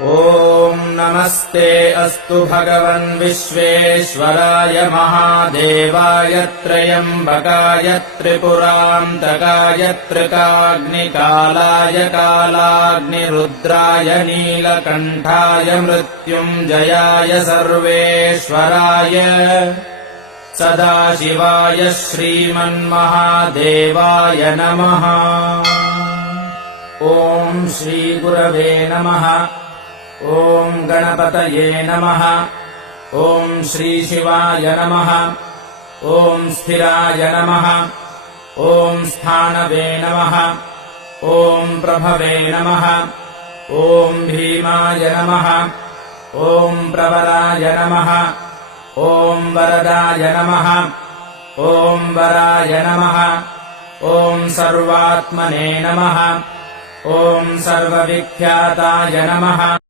ॐ नमस्ते अस्तु भगवन् विश्वेश्वराय महादेवाय त्र्यम्बकाय त्रिपुरान्तकाय त्रिकाग्निकालाय कालाग्निरुद्राय नीलकण्ठाय मृत्युञ्जयाय सर्वेश्वराय सदाशिवाय श्रीमन्महादेवाय नमः। ॐ श्रीगुरवे नमः। ॐ गणपतये नमः। ॐ श्रीशिवाय नमः। ॐ स्थिराय नमः। ॐ स्थानवे नमः। ॐ प्रभवे नमः। ॐ भीमाय नमः। ॐ प्रवराय नमः। ॐ वरदाय नमः। ॐ वराय नमः। ॐ सर्वात्मने नमः। ॐ सर्वविख्याताय नमः।